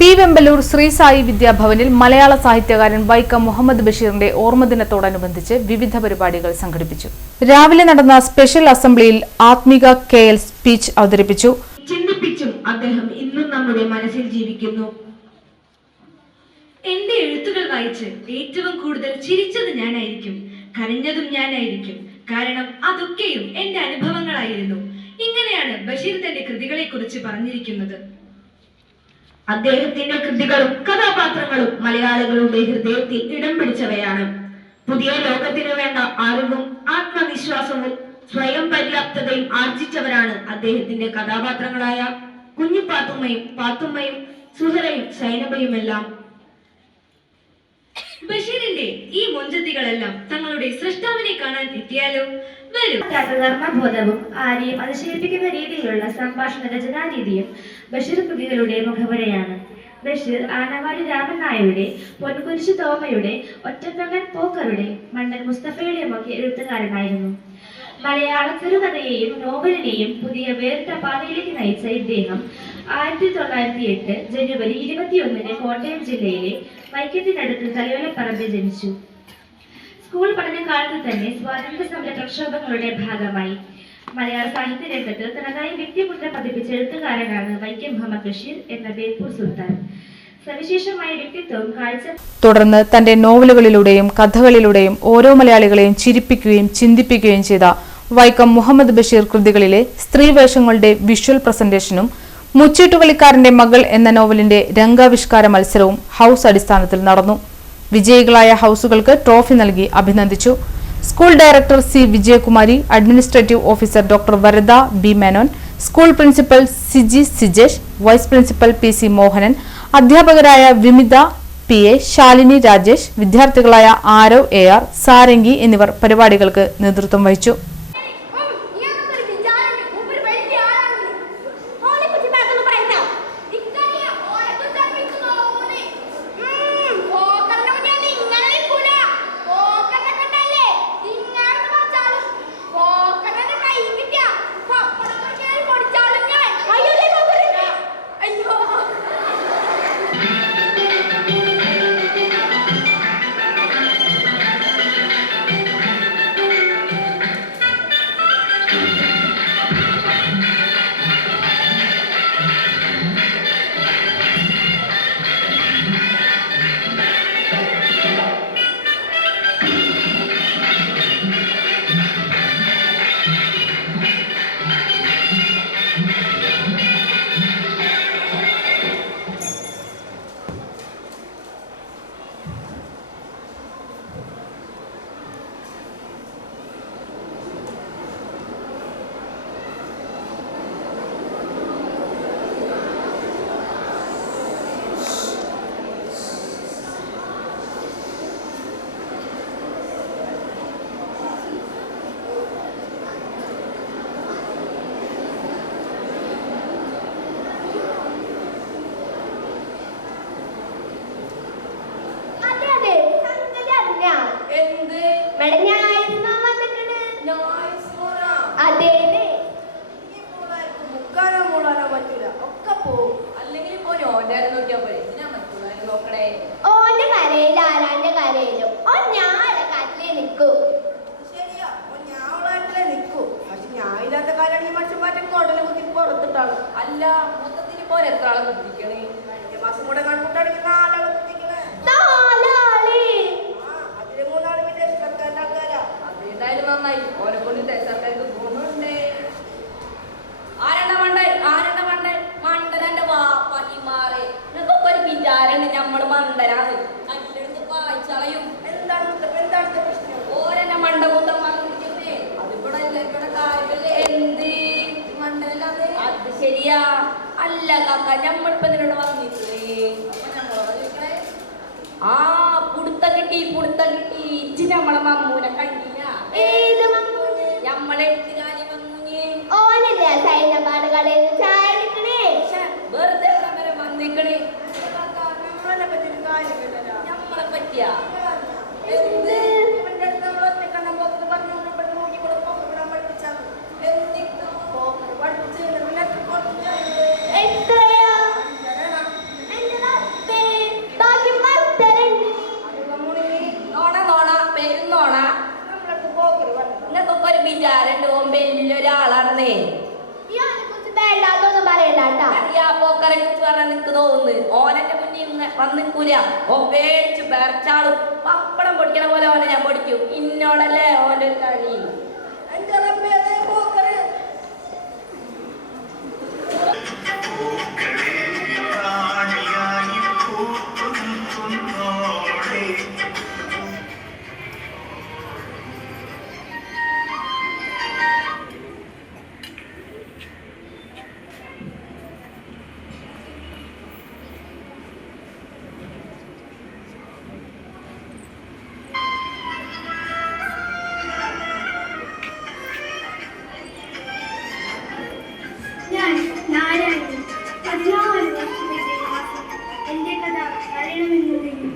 P Vembalur Shri Sai വിദ്യാഭവനിൽ മലയാള സാഹിത്യകാരൻ വൈക്കം മുഹമ്മദ് ബഷീറിന്റെ ഓർമ്മദിനത്തോടനുബന്ധിച്ച് വിവിധ പരിപാടികൾ സംഘടിപ്പിച്ചു. രാവിലെ നടന്ന സ്പെഷ്യൽ അസംബ്ലിയിൽ ആത്മിക കെ.എൽ. സ്പീച്ച് അവതരിപ്പിച്ചു. ചിന്തിപ്പിച്ചും അദ്ദേഹം ഇന്നും നമ്മുടെ മനസ്സിൽ ജീവിക്കുന്നു. എന്റെ എഴുത്തുകൾ വായിച്ച് ഏറ്റവും കൂടുതൽ ചിരിച്ചത് ഞാനായിരിക്കും, കരഞ്ഞതും ഞാനായിരിക്കും. കാരണം അതൊക്കെയും എന്റെ അനുഭവങ്ങളായിരുന്നു. ഇങ്ങനെയാണ് ബഷീർ തന്റെ കൃതികളെ കുറിച്ച് പറഞ്ഞിരിക്കുന്നത്. അദ്ദേഹത്തിന്റെ കൃതികളും കഥാപാത്രങ്ങളും മലയാളികളുടെ ഹൃദയത്തിൽ ഇടം പിടിച്ചവയാണ്. പുതിയ ലോകത്തിനു വേണ്ട അറിവും ആത്മവിശ്വാസവും സ്വയം പര്യാപ്തതയും ആർജിച്ചവരാണ് അദ്ദേഹത്തിന്റെ കഥാപാത്രങ്ങളായ കുഞ്ഞിപ്പാത്തുമ്മയും പാത്തുമ്മയും സുഹറയും സൈനബയുമെല്ലാം. ബഷീറിന്റെ ഈ മൊഞ്ചത്തികളെല്ലാം തങ്ങളുടെ സൃഷ്ടാവിനെ കാണാൻ എത്തിയാലോ? വരും. ധർമ്മബോധവും ആരെയും അതിശയിപ്പിക്കുന്ന രീതിയിലുള്ള സംഭാഷണ രചനാരീതിയും ബഷീർ കൃതികളുടെ മുഖവരയാണ്. ബഷീർ ആനവാടി രാമൻ നായരുടെ, പൊൻകുരിശു തോമയുടെ, ഒറ്റക്കണ്ണൻ പോക്കറുടെ, മണ്ടൻ മുസ്തഫയുടെയും ഒക്കെ എഴുത്തുകാരനായിരുന്നു. മലയാള ചെറുകഥയെയും നോവലിനെയും പുതിയ വേറിട്ട പാതയിലേക്ക് നയിച്ച ഇദ്ദേഹം 1908 ജനുവരി 21 കോട്ടയം ജില്ലയിലെ വൈക്കത്തിനടുത്ത് തലയോലപ്പറമ്പിൽ ജനിച്ചു. സ്കൂൾ പഠനകാലത്ത് തന്നെ സ്വാതന്ത്ര്യ സമര പ്രക്ഷോഭങ്ങളുടെ ഭാഗമായി. മലയാള സാഹിത്യ രംഗത്ത് തനതായ വ്യക്തിമുദ്ര പതിപ്പിച്ച എഴുത്തുകാരനാണ് വൈക്കം മുഹമ്മദ് ബഷീർ എന്ന ബേപ്പൂർ സുൽത്താൻ. സവിശേഷമായ വ്യക്തിത്വവും തുടർന്ന് തന്റെ നോവലുകളിലൂടെയും കഥകളിലൂടെയും ഓരോ മലയാളികളെയും ചിരിപ്പിക്കുകയും ചിന്തിപ്പിക്കുകയും ചെയ്ത വൈക്കം മുഹമ്മദ് ബഷീർ കൃതികളിലെ സ്ത്രീവേഷങ്ങളുടെ വിഷ്വൽ പ്രസന്റേഷനും മുച്ചീട്ടുകളിക്കാരന്റെ മകൾ എന്ന നോവലിന്റെ രംഗാവിഷ്കാര മത്സരവും ഹൌസ് അടിസ്ഥാനത്തിൽ നടന്നു. വിജയികളായ ഹൌസുകൾക്ക് ട്രോഫി നൽകി അഭിനന്ദിച്ചു. School director C Vijayakumari, administrative officer doctor Varada B Menon, school principal Siji Sijesh, vice principal P C Mohanan, അധ്യാപകരായ വിമിത പി എ, ശാലിനി രാജേഷ്, വിദ്യാർത്ഥികളായ ആരവ് എ ആർ, സാരംഗി എന്നിവർ പരിപാടികൾക്ക് നേതൃത്വം വഹിച്ചു. അല്ല മൊത്തത്തിൽ പോലെ എത്ര ആളെ കുത്തിക്കണേ? മാസം കൂടെ കണക്കൂട്ടാണെങ്കിൽ 4 ആളെ കുത്തിക്കണേ. അതില് 3 ആള് വിദേശ സർക്കാരിന്റെ ആൾക്കാരാ. അത് ഏതായാലും നന്നായി. ഓരോ കൊണ്ട് വിദേശ സർക്കാർക്ക് തോന്നുന്നുണ്ടേ. ആരെണ്ണ മണ്ടന്റെ വാപ്പാക്കി മാറി. നിങ്ങൾക്കൊക്കെ ഒരു വിചാരമുണ്ട് ഞമ്മള് മണ്ടനാണ്. അതിലെടുത്ത് വായിച്ചളയും. എന്താണ് പ്രശ്നം? ഓരെന്നെ മണ്ട മുത്തം വാങ്ങിക്കുന്നേ. അതിവിടെ കാര്യമല്ലേ? എന്ത് മണ്ടനല്ലാതെ? അത് ശരിയാ. അല്ല കാക്ക, ഞമ്മളിപ്പോ ഇതിനോട് വന്നിട്ടേ പുടുത്തം കിട്ടി ഇജ്ജ് നമ്മളെ മമ്മൂനെ കണ്ടില്ല? ഞമ്മളെ വെറുതെ വന്നിക്കണേ. ഞമ്മളെ പറ്റിയാ അബൂബക്കറെ കുറിച്ച് പറയാൻ നിനക്ക് തോന്നുന്നു. ഓനെന്റെ മുന്നിൽ വന്ന് നിൽക്കൂല. ഓ പേടിച്ച് ബെറച്ചാളും. പപ്പടം പൊടിക്കണ പോലെ ഓനെ ഞാൻ പൊടിക്കും. ഇന്നോടല്ലേ ഓന്റെ ഒരു കളി. എന്റെ റബ്ബേ, അതേ പോക്കറ്. ഞാൻ നാരായണൻ 14 വർഷത്തെ പ്രവാസം. എൻ്റെ കഥ പറയണമെന്നുണ്ടെങ്കിൽ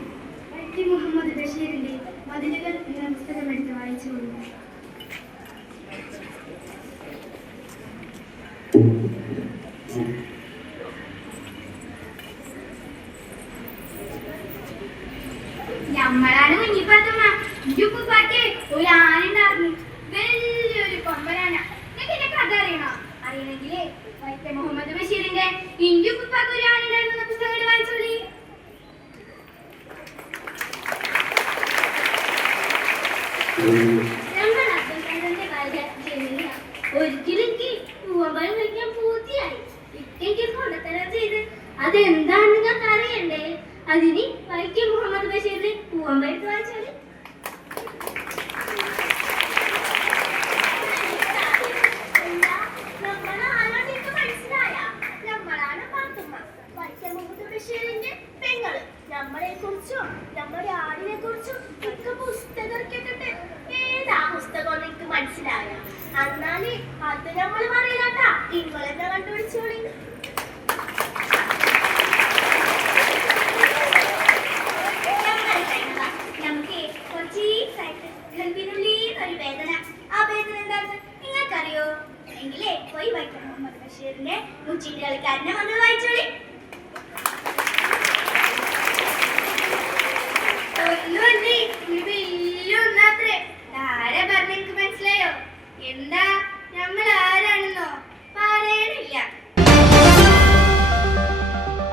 വൈക്കം മുഹമ്മദ് ബഷീറിന്റെ മതിലുകൾ എന്ന പുസ്തകമെടുത്ത് വായിച്ചുകൊള്ളു. നമ്മളാണ് കുഞ്ഞിപ്പാത്തമ്മ. ഉപ്പാക്ക് ഒരു ആനുണ്ടായിരുന്നു, വലിയൊരു കൊമ്പനാന. നിനക്ക് കഥ അറിയണോ? അറിയണമെങ്കിലേ വൈക്കം മുഹമ്മദ് ബഷീറിന്റെ ഇന്ത്യ ഉപ്പാക്ക് ഒരു ആനുണ്ടായിരുന്ന പുസ്തകം വായിച്ചോളി. നമ്മൾ അബ്ദുൽഖാദറിന്റെ ഒരിക്കലും എനിക്ക് പൂവമ്പഴം കഴിക്കാൻ പൂർത്തിയായി. എനിക്ക് കൊണ്ടത്തരം ചെയ്ത് അതെന്താണെന്ന് നിങ്ങൾക്ക് അറിയണ്ടേ? അതിന് വൈക്കം മുഹമ്മദ് ബഷീറിന്റെ പൂവമ്പഴത്ത് വായിച്ചോളി. നമ്മളെ കുറിച്ചും നമ്മുടെ ആടിനെ കുറിച്ചും ഒക്കെ പുസ്തകം കേട്ടിട്ട് ഏതാ പുസ്തകം എനിക്ക് മനസ്സിലായ. എന്നാല് അത് നമ്മൾ പറയില്ലാട്ടാ. നിങ്ങളെ